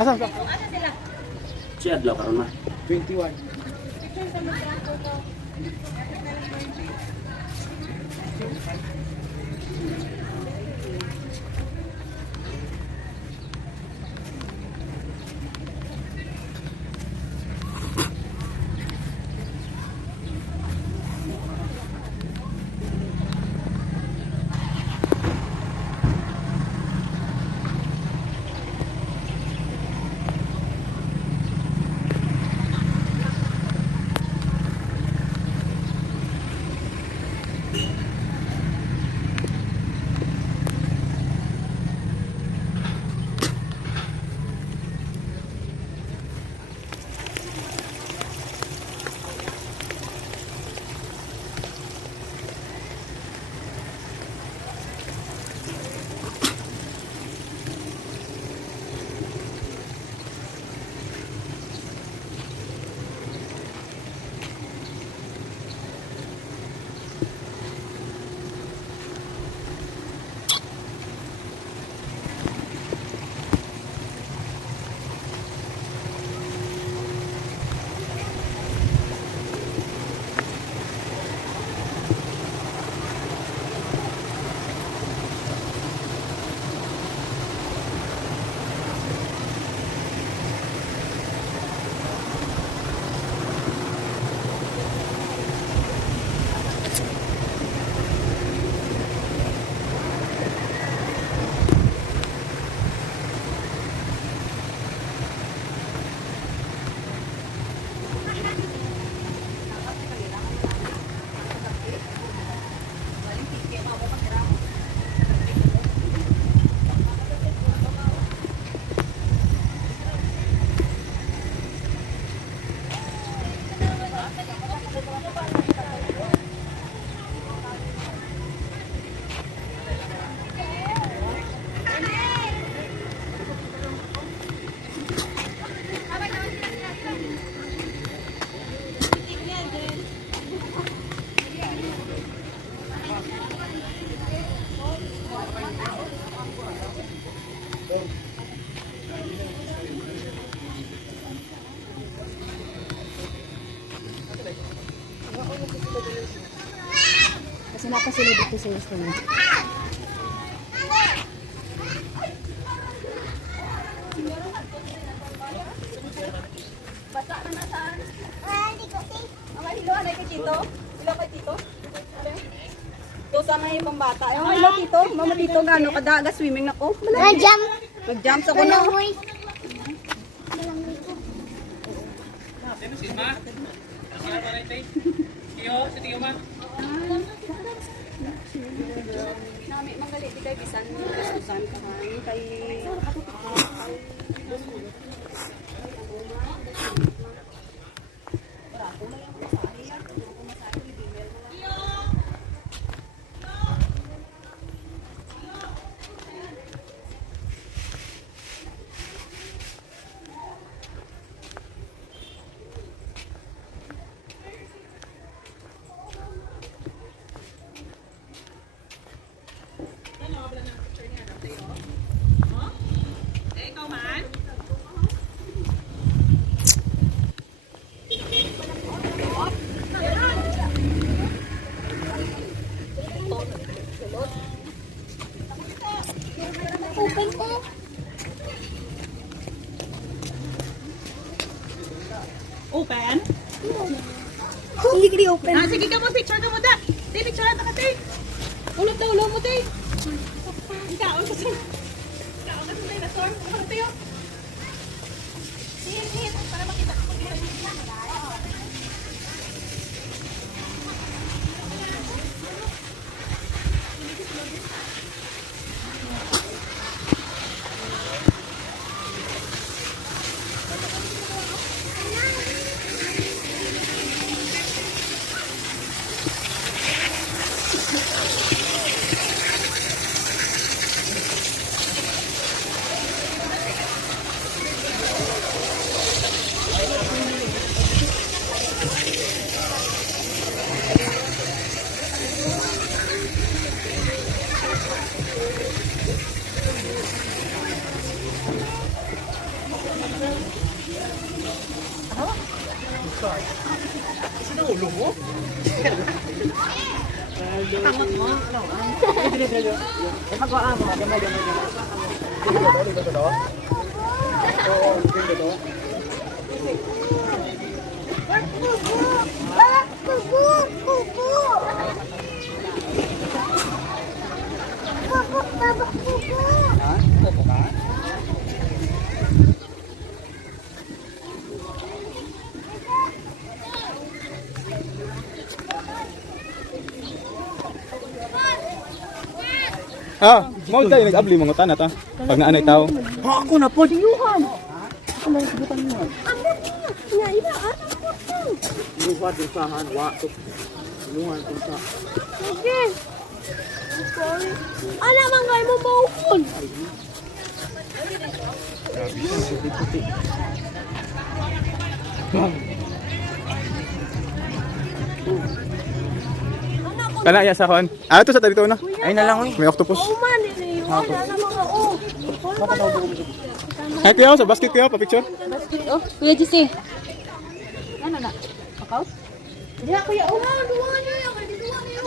Asa sa? Si Adlaw karon na. 21. Kasi napa sila dito sa restaurant. Basa na na saan? Hindi ko si. Ang hilo, anay kay Tito? Ilo kay Tito? Ito sana yung pambata. Ang hilo, Tito. Mama Tito, gano'n kadaga swimming na ko. Nag-jump! Mag-jump sa kuno. Nami manggali di kay bisan susan ka kay Open ko! open. Hindi ka open. Ah, sige ka mo picture ka mo da. Tay picture ta ka tay. Ulot daw ulo mo tay. Ikaw sa sa. Ikaw ka sa na storm. Ano tayo? Sige, para makita ko. Ah, mau tayo nag-abli mga tanat ha. Pag naanay tao. Ako na po. Yuhan. Ako lang sabutan mo. Amo niya. Ina, anak ko. Luwa din sa hanwa. Luwa din sa. Sige. Sorry. Anak, mangay mo maupon. Kana ya sa kon. Ah, ito sa dito na. Ay na lang, May octopus. Uman, ini. Wala na mga o. Ay kuya, sa basket kuya, pa-picture. Oh, Kuya JC. Ano na? Pakaw? Hindi ako ya. Uwan, uwan niya. Uwan niya.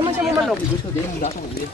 Naman siya mamanok. Gusto din ang dasang ulit.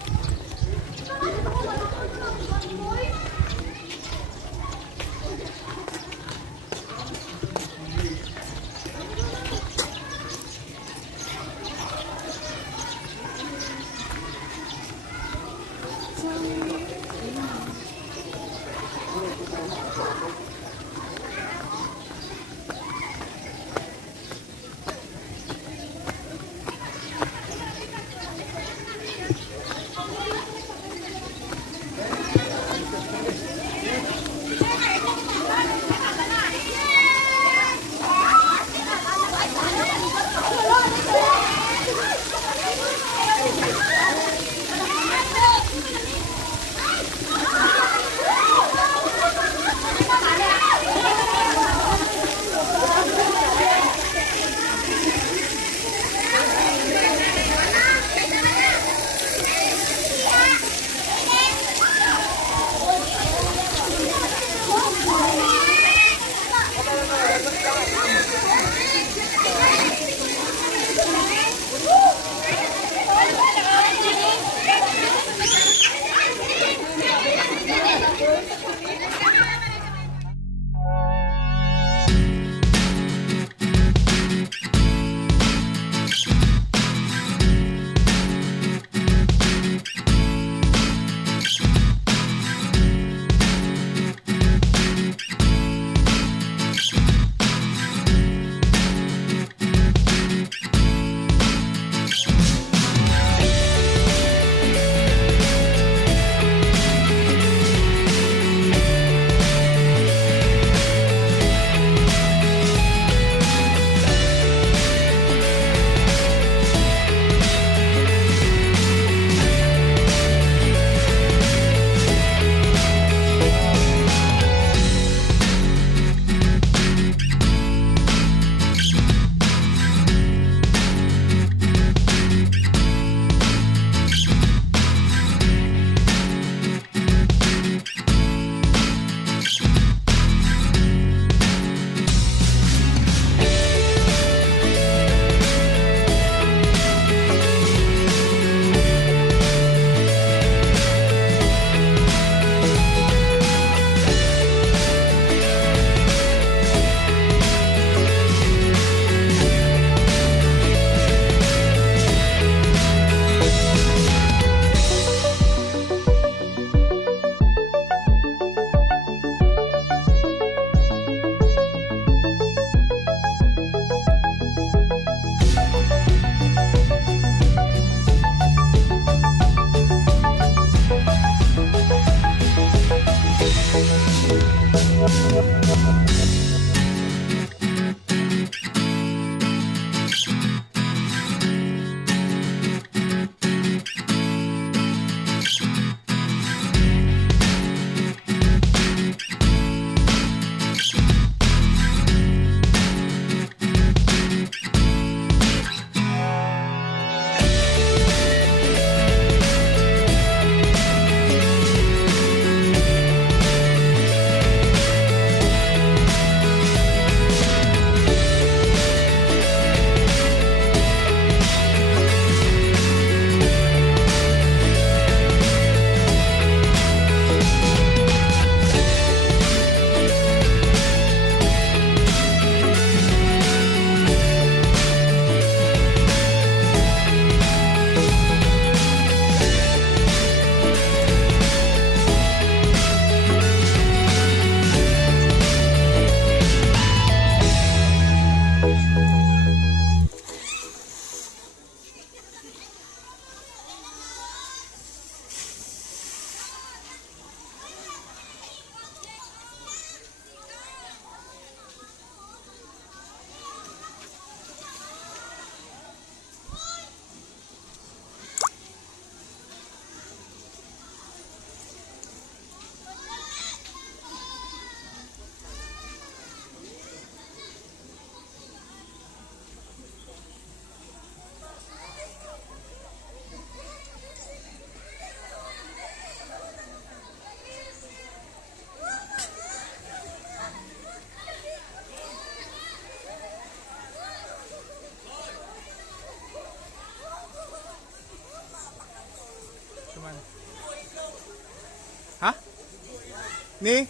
Ni?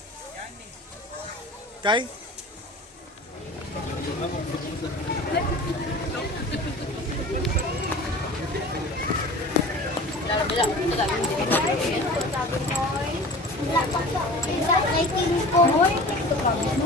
Kay? Kay King Kong.